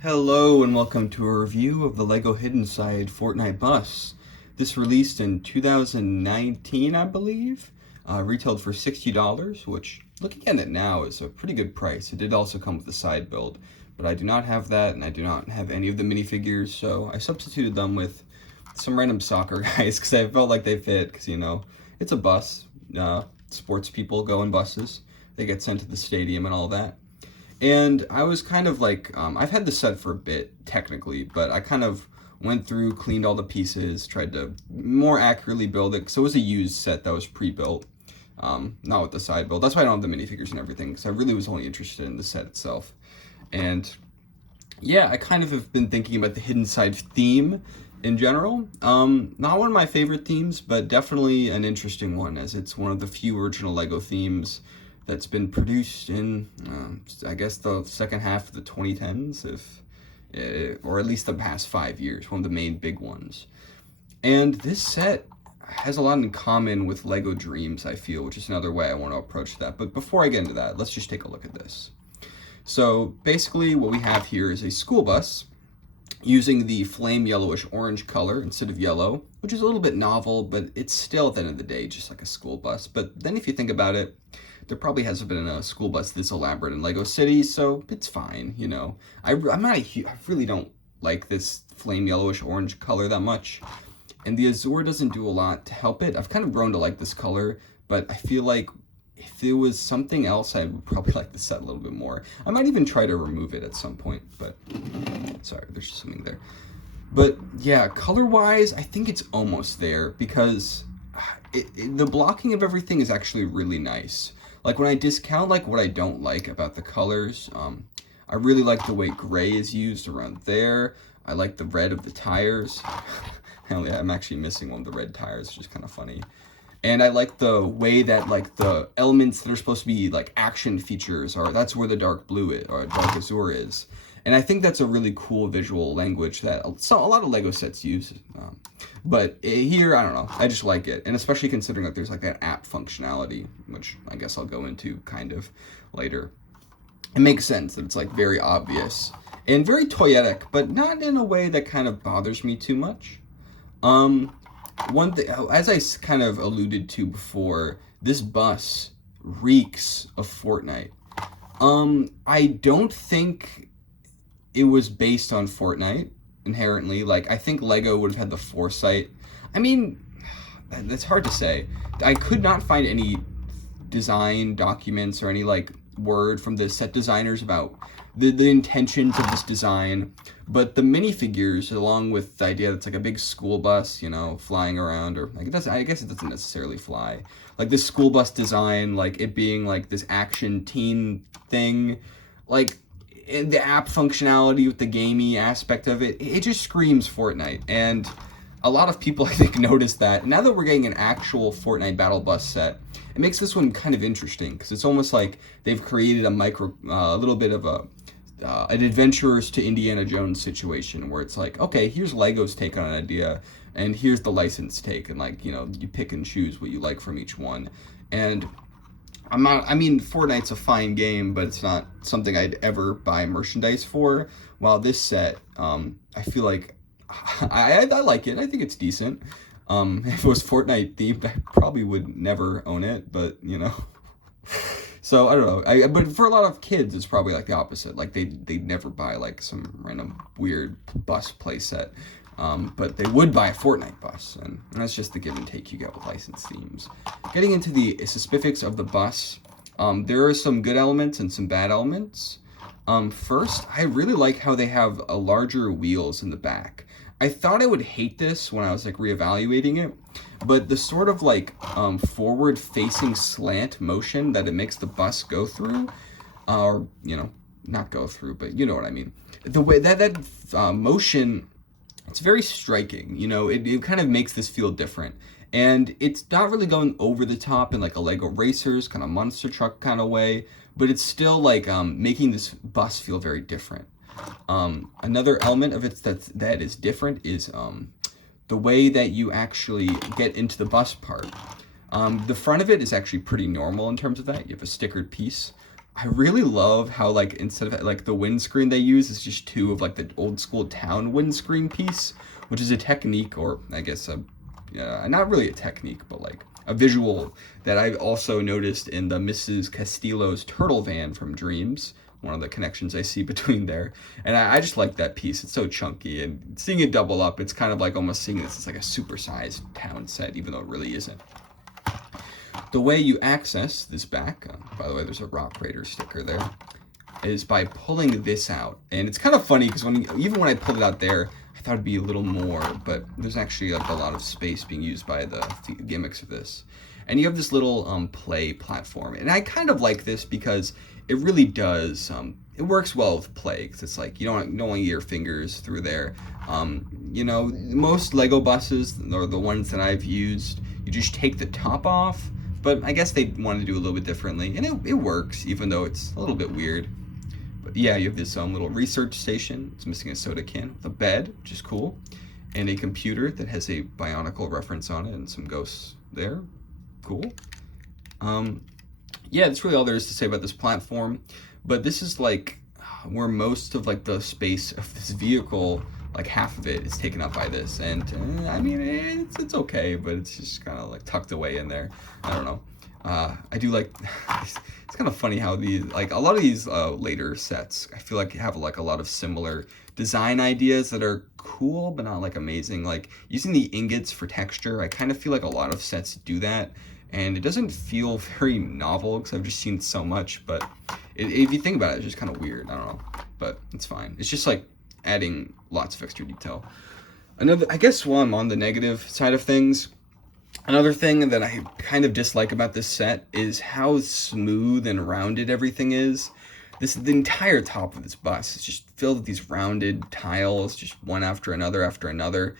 Hello and welcome to a review of the LEGO Hidden Side Fortnite bus. This released in 2019, I believe, retailed for $60, which looking at it now is a pretty good price. It did also come with a side build, but I do not have that and I do not have any of the minifigures, so I substituted them with some random soccer guys because I felt like they fit because, it's a bus. Sports people go in buses. They get sent to the stadium and all that. And I was kind of like, I've had the set for a bit, technically, but I kind of went through, cleaned all the pieces, tried to more accurately build it, because it was a used set that was pre-built, not with the side build. That's why I don't have the minifigures and everything, because I really was only interested in the set itself. And yeah, I kind of have been thinking about the Hidden Side theme in general. Not one of my favorite themes, but definitely an interesting one, as it's one of the few original LEGO themes that's been produced in, I guess, the second half of the 2010s, or at least the past 5 years, one of the main big ones. And this set has a lot in common with LEGO Dreams, I feel, which is another way I want to approach that. But before I get into that, let's just take a look at this. So basically what we have here is a school bus using the flame yellowish orange color instead of yellow, which is a little bit novel, but it's still at the end of the day just like a school bus. But then if you think about it, there probably hasn't been a school bus this elaborate in LEGO City, so it's fine, I really don't like this flame yellowish orange color that much, and the Azure doesn't do a lot to help it. I've kind of grown to like this color, but I feel like if there was something else, I would probably like the set a little bit more. I might even try to remove it at some point, but sorry, there's just something there. But yeah, color-wise, I think it's almost there because the blocking of everything is actually really nice. Like when I discount like what I don't like about the colors, I really like the way gray is used around there. I like the red of the tires. Hell yeah, I'm actually missing one of the red tires, which is kind of funny. And I like the way that like the elements that are supposed to be like action features are, that's where the dark blue is, or dark azure is. And I think that's a really cool visual language that a lot of LEGO sets use. But here, I don't know, I just like it. And especially considering that there's like that app functionality, which I guess I'll go into kind of later. It makes sense that it's like very obvious and very toyetic, but not in a way that kind of bothers me too much. One thing, as I kind of alluded to before, this bus reeks of Fortnite. I don't think it was based on Fortnite inherently. Like, I think LEGO would have had the foresight. I mean, that's hard to say. I could not find any design documents or any like word from the set designers about the intentions of this design, but the minifigures, along with the idea that it's like a big school bus, flying around, or like I guess it doesn't necessarily fly. Like this school bus design, like it being like this action teen thing, like in the app functionality with the gamey aspect of it, it just screams Fortnite. And a lot of people, I think, noticed that. Now that we're getting an actual Fortnite Battle Bus set, it makes this one kind of interesting because it's almost like they've created a little bit of an Adventurers to Indiana Jones situation where it's like, okay, here's LEGO's take on an idea, and here's the license take, and like, you pick and choose what you like from each one. And Fortnite's a fine game, but it's not something I'd ever buy merchandise for. While this set, I feel like I like it. I think it's decent. If it was Fortnite themed, I probably would never own it, but So I don't know. But for a lot of kids, it's probably like the opposite. Like they'd never buy like some random weird bus playset, but they would buy a Fortnite bus, and that's just the give and take you get with licensed themes. Getting into the specifics of the bus, there are some good elements and some bad elements. First, I really like how they have larger wheels in the back. I thought I would hate this when I was like reevaluating it, but the sort of like forward-facing slant motion that it makes the bus go through, or not go through, but you know what I mean. The way that motion, it's very striking. It kind of makes this feel different, and it's not really going over the top in like a Lego Racers kind of monster truck kind of way, but it's still like making this bus feel very different. Another element of it that is different is the way that you actually get into the bus part. The front of it is actually pretty normal in terms of that. You have a stickered piece. I really love how, like, instead of like the windscreen they use is just two of like the old school town windscreen piece, which is a technique, or I guess a not really a technique, but like a visual that I also noticed in the Mrs. Castillo's turtle van from Dreams. One of the connections I see between there, and I just like that piece. It's so chunky, and seeing it double up, it's kind of like almost seeing this as like a supersized town set, even though it really isn't. The way you access this back, by the way, there's a Rock Raider sticker there, is by pulling this out. And it's kind of funny because even when I pulled it out there, I thought it'd be a little more, but there's actually like a lot of space being used by the gimmicks of this. And you have this little play platform. And I kind of like this because it really does, it works well with play, because it's like you don't want to get your fingers through there. You know, most Lego buses, or the ones that I've used, you just take the top off. But I guess they wanted to do a little bit differently, and it works, even though it's a little bit weird. But yeah, you have this little research station. It's missing a soda can, with a bed, which is cool, and a computer that has a Bionicle reference on it, and some ghosts there. Cool. Yeah, that's really all there is to say about this platform. But this is like where most of like the space of this vehicle, like half of it, is taken up by this, and I mean it's okay, but it's just kind of like tucked away in there. I don't know. I do like it's kind of funny how these, like a lot of these later sets, I feel like have like a lot of similar design ideas that are cool but not like amazing. Like using the ingots for texture, I kind of feel like a lot of sets do that, and it doesn't feel very novel because I've just seen so much. But if you think about it, it's just kind of weird. I don't know, but it's fine. It's just like adding lots of extra detail. Another, I guess, while I'm on the negative side of things, another thing that I kind of dislike about this set is how smooth and rounded everything is. The entire top of this bus is just filled with these rounded tiles, just one after another.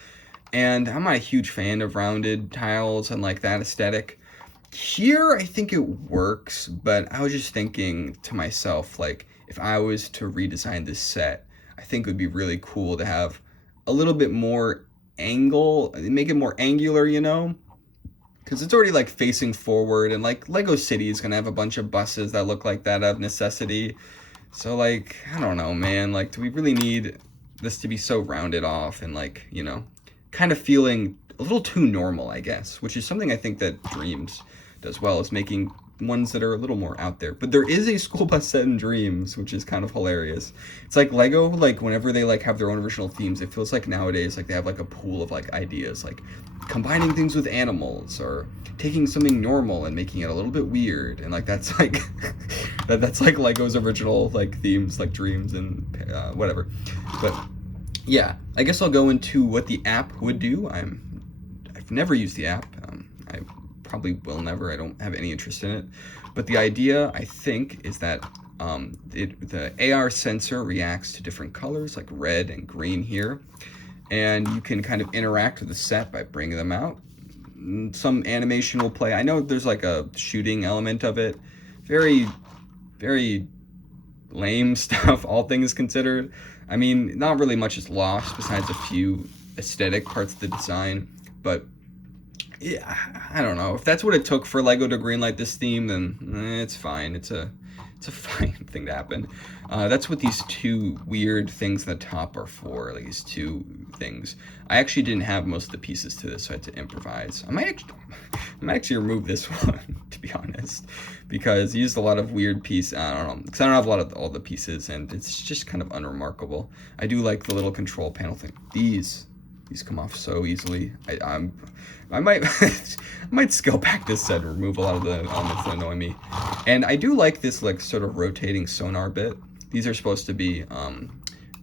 And I'm not a huge fan of rounded tiles and like that aesthetic. Here, I think it works, but I was just thinking to myself, like, if I was to redesign this set, I think it would be really cool to have a little bit more angle, make it more angular, you know? Because it's already like facing forward, and like Lego City is gonna have a bunch of buses that look like that out of necessity. So like, I don't know, man, like, do we really need this to be so rounded off and like, you know, kind of feeling a little too normal, I guess, which is something I think that Dreams does well, is making ones that are a little more out there. But there is a school bus set in Dreams, which is kind of hilarious. It's like Lego, like whenever they like have their own original themes, it feels like nowadays like they have like a pool of like ideas, like combining things with animals, or taking something normal and making it a little bit weird. And like that's like that's like Lego's original like themes, like Dreams and whatever. But yeah, I guess I'll go into what the app would do. I've never used the app. I probably will never. I don't have any interest in it. But the idea, I think, is that the AR sensor reacts to different colors, like red and green here. And you can kind of interact with the set by bringing them out. Some animation will play. I know there's like a shooting element of it. Very, very lame stuff, all things considered. I mean, not really much is lost besides a few aesthetic parts of the design. But yeah, I don't know. If that's what it took for Lego to greenlight this theme, then it's fine. It's a fine thing to happen. That's what these two weird things at the top are for, like these two things. I actually didn't have most of the pieces to this, so I had to improvise. I might actually remove this one, to be honest, because I used a lot of weird pieces. I don't know, because I don't have a lot of all the pieces, and it's just kind of unremarkable. I do like the little control panel thing. These come off so easily. I might I might scale back this set and remove a lot of the elements that annoy me. And I do like this like sort of rotating sonar bit. These are supposed to be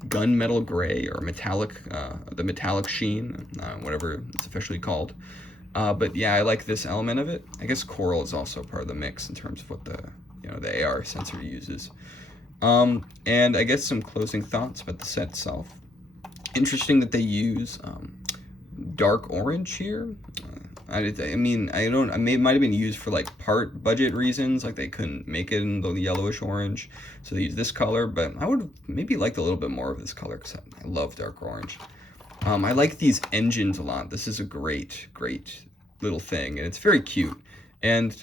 gunmetal gray, or metallic, the metallic sheen, whatever it's officially called. But yeah, I like this element of it. I guess coral is also part of the mix in terms of what the AR sensor uses. And I guess some closing thoughts about the set itself. Interesting that they use dark orange here. I mean, it might have been used for like part budget reasons, like they couldn't make it in the yellowish orange, so they use this color. But I would maybe liked a little bit more of this color because I love dark orange. I like these engines a lot. This is a great little thing, and it's very cute. And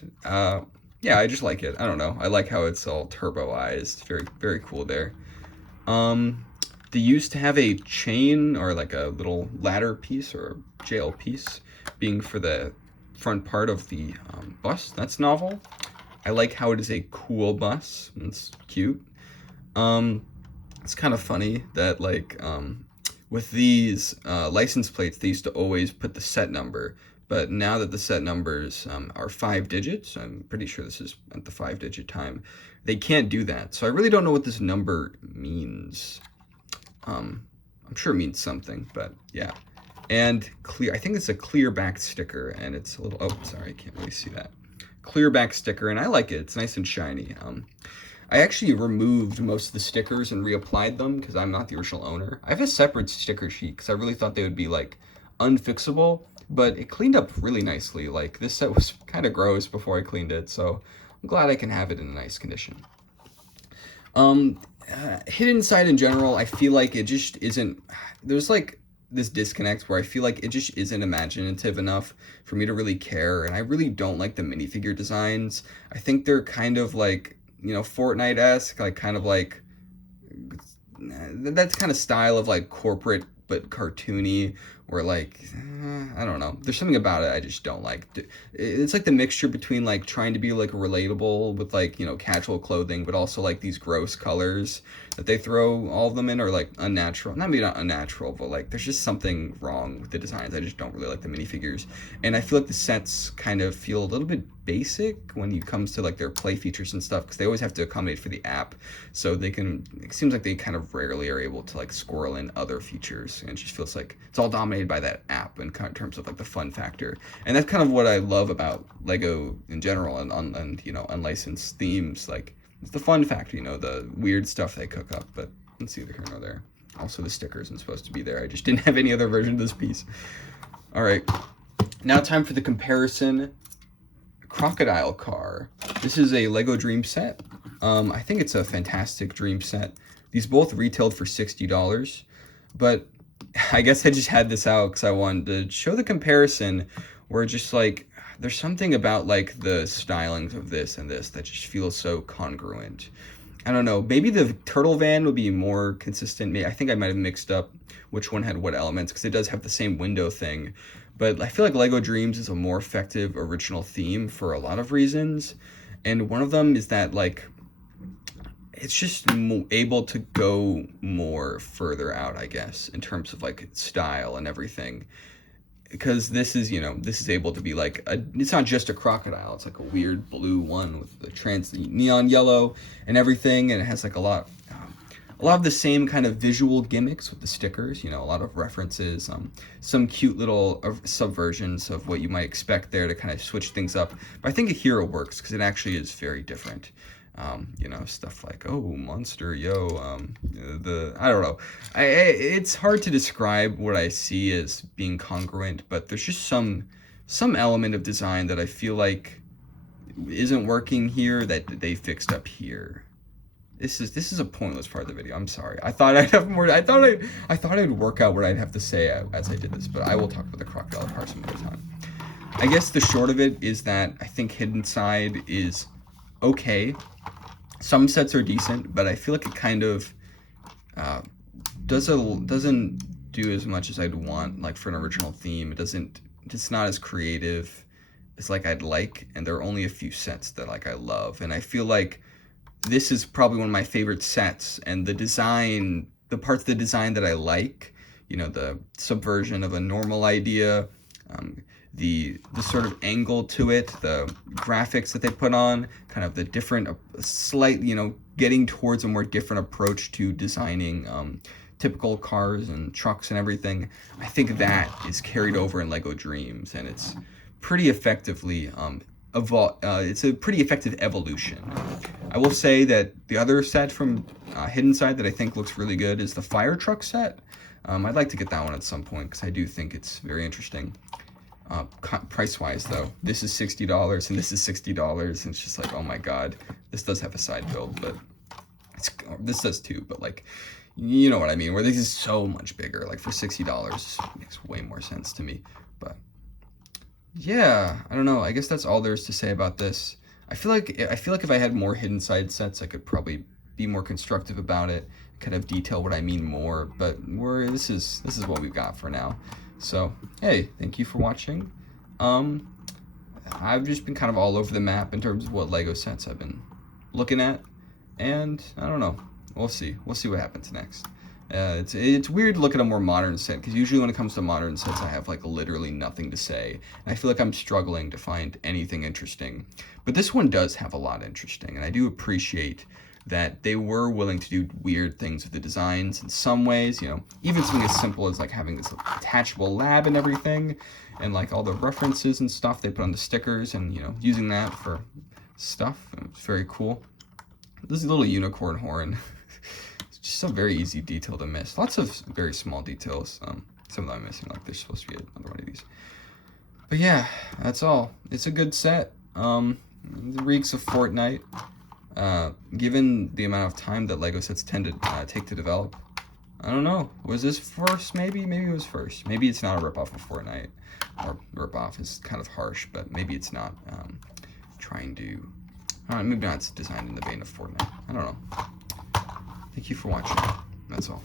yeah, I just like it. I don't know. I like how it's all turboized. Very, very cool there. Um, they used to have a chain or like a little ladder piece or jail piece being for the front part of the bus. That's novel. I like how it is a cool bus. It's cute. Um, it's kind of funny that with these license plates, they used to always put the set number. But now that the set numbers are 5 digits, I'm pretty sure this is at the 5 digit time, they can't do that. So I really don't know what this number means. I'm sure it means something, but yeah. And clear, I think it's a clear back sticker, and it's a little, oh, sorry, I can't really see that. Clear back sticker, and I like it. It's nice and shiny. I actually removed most of the stickers and reapplied them because I'm not the original owner. I have a separate sticker sheet because I really thought they would be like unfixable, but it cleaned up really nicely. Like this set was kind of gross before I cleaned it, so I'm glad I can have it in a nice condition. Hidden Side in general, I feel like it just isn't. There's like this disconnect where I feel like it just isn't imaginative enough for me to really care, and I really don't like the minifigure designs. I think they're kind of like, Fortnite-esque, like kind of like that's kind of style of like corporate but cartoony, or like I don't know. There's something about it I just don't like. It's like the mixture between like trying to be like relatable with like casual clothing, but also like these gross colors that they throw all of them in are like unnatural. Not maybe not unnatural, but like there's just something wrong with the designs. I just don't really like the minifigures, and I feel like the sets kind of feel a little bit basic when it comes to like their play features and stuff, because they always have to accommodate for the app, so they can. It seems like they kind of rarely are able to like squirrel in other features, and it just feels like it's all dominated by that app in terms of like the fun factor. And that's kind of what I love about Lego in general, and unlicensed themes. Like it's the fun factor, the weird stuff they cook up. But let's see, either here nor there. Also, the sticker isn't supposed to be there. I just didn't have any other version of this piece. All right, now time for the comparison. Crocodile car. This is a Lego Dream set. I think it's a fantastic Dream set. These both retailed for $60, but I guess I just had this out because I wanted to show the comparison, where just like there's something about like the stylings of this and this that just feels so congruent. I don't know. Maybe the turtle van would be more consistent. I think I might have mixed up which one had what elements, because it does have the same window thing. But I feel like Lego Dreams is a more effective original theme for a lot of reasons. And one of them is that like it's just able to go more further out, I guess, in terms of like style and everything. Because this is able to be like it's not just a crocodile. It's like a weird blue one with the neon yellow and everything, and it has like a lot of the same kind of visual gimmicks with the stickers. A lot of references, some cute little subversions of what you might expect there to kind of switch things up. But I think a hero works because it actually is very different. Stuff like, oh, monster, I don't know. It's hard to describe what I see as being congruent, but there's just some element of design that I feel like isn't working here that they fixed up here. This is a pointless part of the video. I'm sorry. I thought I'd have more. I thought I'd work out what I'd have to say as I did this, but I will talk about the crocodile part some other time. I guess the short of it is that I think Hidden Side is okay. Some sets are decent, but I feel like it kind of doesn't do as much as I'd want, like for an original theme. It's not as creative as like I'd like, and there are only a few sets that like I love, and I feel like this is probably one of my favorite sets, and the parts of the design that I like, the subversion of a normal idea, the sort of angle to it, the graphics that they put on, kind of the different, slight, getting towards a more different approach to designing typical cars and trucks and everything. I think that is carried over in Lego Dreams, and it's pretty effectively it's a pretty effective evolution. I will say that the other set from Hidden Side that I think looks really good is the fire truck set. I'd like to get that one at some point because I do think it's very interesting. Price-wise, though, this is $60 and this is $60, and it's just like, oh my god, this does have a side build, but this does too, but like, you know what I mean, where this is so much bigger. Like for $60, it makes way more sense to me. But yeah, I don't know. I guess that's all there is to say about this. I feel like if I had more hidden side sets, I could probably be more constructive about it, kind of detail what I mean more. But this is what we've got for now. So hey, thank you for watching. I've just been kind of all over the map in terms of what Lego sets I've been looking at, and I don't know. We'll see what happens next. It's weird to look at a more modern set, because usually when it comes to modern sets, I have like literally nothing to say, and I feel like I'm struggling to find anything interesting. But this one does have a lot interesting, and I do appreciate that they were willing to do weird things with the designs in some ways, you know, even something as simple as like having this attachable lab and everything, and like all the references and stuff they put on the stickers, and you know, using that for stuff. It's very cool. This little unicorn horn. It's just a very easy detail to miss. Lots of very small details. Some of them I'm missing, like there's supposed to be another one of these. But yeah, that's all. It's a good set. It reeks of Fortnite. Given the amount of time that Lego sets tend to take to develop, I don't know. Was this first? Maybe it was first. Maybe it's not a ripoff of Fortnite. Or ripoff is kind of harsh, but maybe it's not trying to... maybe not, it's designed in the vein of Fortnite. I don't know. Thank you for watching. That's all.